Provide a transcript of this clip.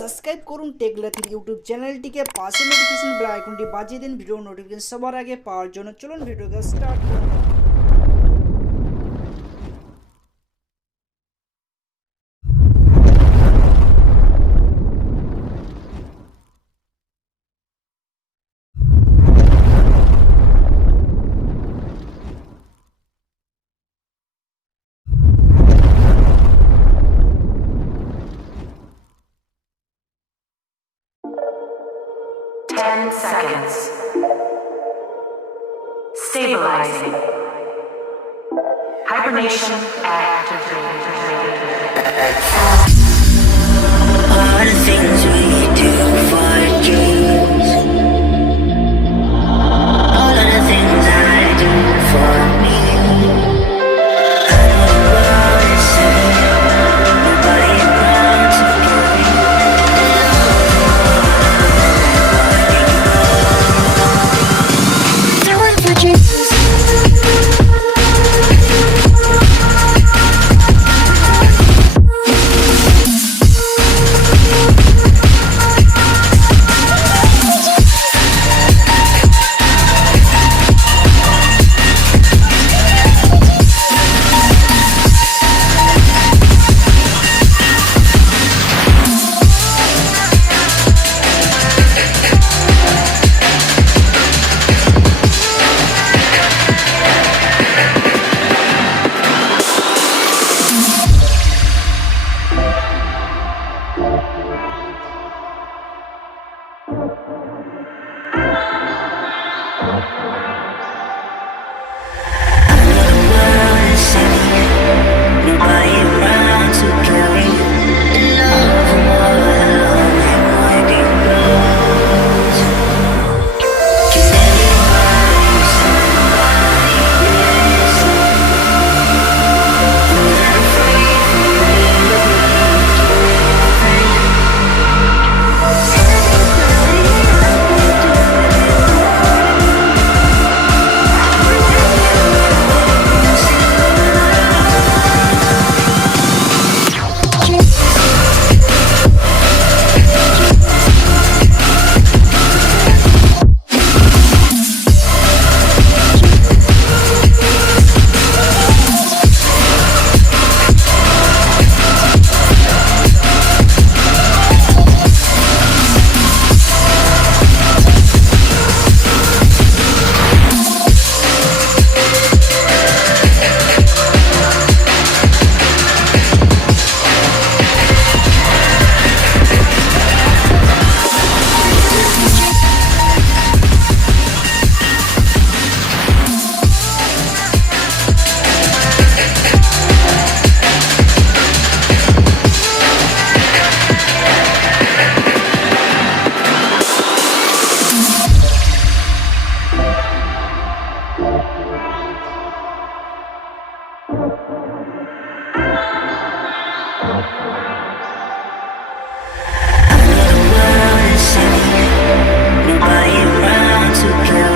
সাবস্ক্রাইব করুন টেক লাথিব ইউটিউব চ্যানেলটিকে, পাশে নোটিফিকেশন বেল আইকনটি বাজিয়ে দিন ভিডিও নোটিফিকেশন সবার আগে পাওয়ার জন্য। চলুন ভিডিওটা স্টার্ট করুন। Seconds. Stabilizing. Hibernation activated. All the things we do for dreams. All of the things I do for me. I know the world is saying nobody around to give me love. Do it for dreams. Nobody around to care.